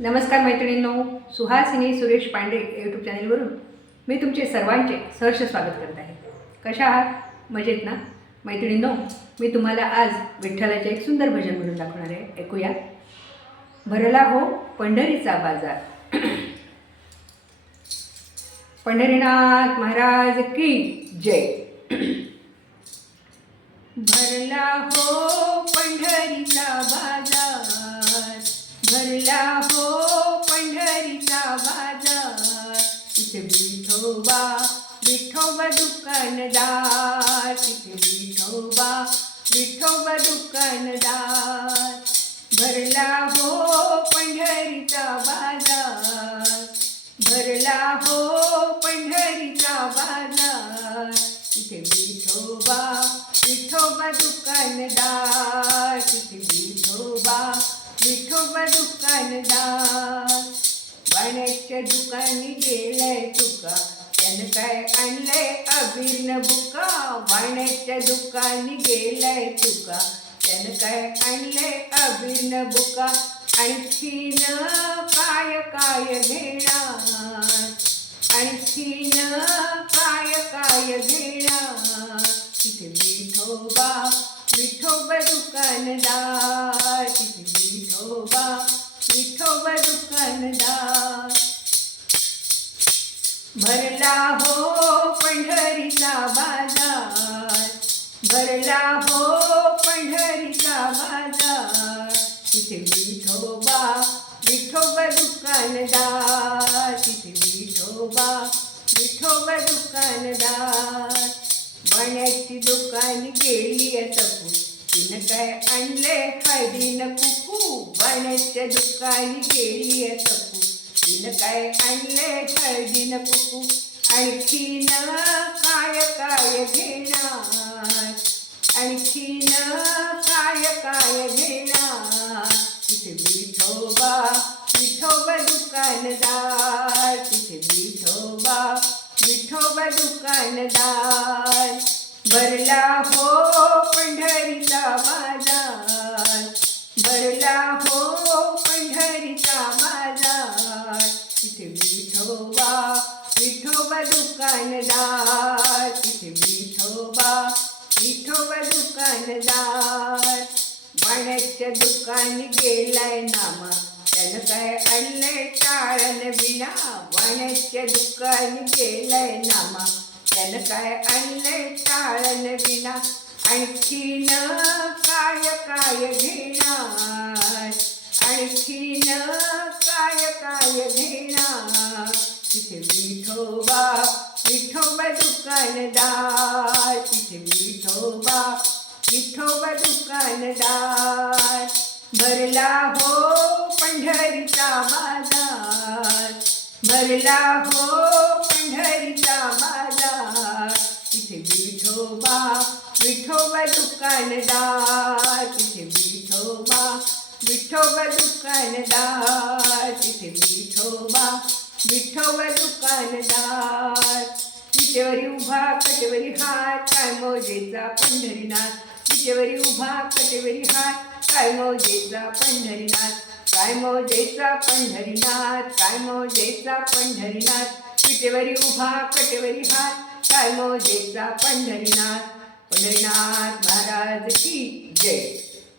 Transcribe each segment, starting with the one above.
नमस्कार मैत्रिणींनो, सुहासिनी सुरेश पांडे यूट्यूब चॅनलवरून मी तुमचे सर्वांचे सहर्ष स्वागत करत आहे. कशा आहात? मजेत ना मैत्रिणींनो? मी तुम्हाला आज विठ्ठलाचे एक सुंदर भजन म्हणून दाखवणार आहे. ऐकूया. भरला हो पंढरीचा बाजार. पंढरीनाथ महाराज की जय. भरला हो पंढरीचा बाजार, भरला हो पंढरीचा बाजार. तिथे विठोबा विठोबा दुकानदार, तिथे विठोबा विठोबा दुकानदार. भरला हो पंढरीचा बाजार, भरला हो पंढरीचा बाजार. तिथे विठोबा विठोबा दुकानदार, तिथे विठोबा विठोबा दुकानदार. वाण्याच्या दुकानी गेलाय तुका, त्यानं काय आणलंय अबीर न बुका. वाण्याच्या दुकानी गेलाय तुका, त्यानं काय आणलंय अबीर न बुका. आणखीन काय काय घेणार, आणखीन काय काय घेणार. तिथे विठोबा विठोबा दुकानदार, तिथे विठोबा विठोबा दुकानदार. भरला हो पंढरीचा बाजार, भरला हो पंढरीचा बाजार. तिथे विठोबा विठोबा दुकानदार, तिथे विठोबा विठोबा दुकानदार. वाण्याची दुकानी गेली तपू, तिनं काय आणले हळदी न कुकू. वाण्याच्या दुकानी गेली तपू, तिनं काय आणले हळदी न कुकू. आणखीन काय काय घेणार, आणखीन काय काय घेणार. तिथे विठोबा विठोबा दुकानदार, तिथे विठोबा विठोबा दुकानदार. भरला हो पंढरीचा बाजार, भरला हो पंढरीचा बाजार. तिथे विठोबा विठोबा दुकानदार, तिथे विठोबा विठोबा दुकानदार. वाण्याच्या दुकानी गेलाय नामा, त्यानं काय आणलंय टाळन विना. वाण्याच्या दुकानी गेलाय नामा, त्यानं काय आणलंय टाळन विना. आणखीन काय काय घेणार, आणखीन काय काय घेणार. तिथे विठोबा विठोबा दुकानदार, तिथे विठोबा विठोबा दुकानदार. भरला हो पंढरीचा बाजार, भरला हो पंढरीचा बाजार. तिथे विठोबा विठोबा दुकानदार, तिथे विठोबा विठोबा दुकानदार. तिथे विठोबा विठोबा दुकानदार. विटेवरी उभा कटेवरी हात, काय मौजेचा पंढरीनाथ. विटेवरी उभा कटेवरी हात, काय मौजेचा पंढरीनाथ. काय मौजेचा पंढरीनाथ, काय मौजेचा पंढरीनाथ. विटेवरी उभा कटेवरी हात, काय मौजेचा पंढरीनाथ. पंढरीनाथ महाराज की जय.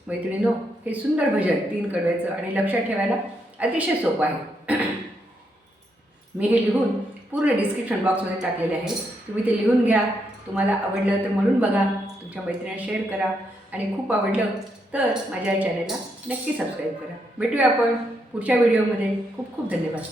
मैत्रिणींनो, हे सुंदर भजन 3 कडव्याचं आणि लक्षात ठेवायला अतिशय सोपं आहे. मी हे लिहून पूर्ण डिस्क्रिप्शन बॉक्समध्ये टाकलेले आहे. तुम्ही ते लिहून घ्या. तुम्हाला आवडलं तर म्हणून बघा, तुमच्या मैत्रिणींना शेअर करा आणि खूप आवडलं तर माझ्या चॅनलला नक्की सबस्क्राईब करा. भेटूया आपण पुढच्या व्हिडिओमध्ये. खूप खूप धन्यवाद.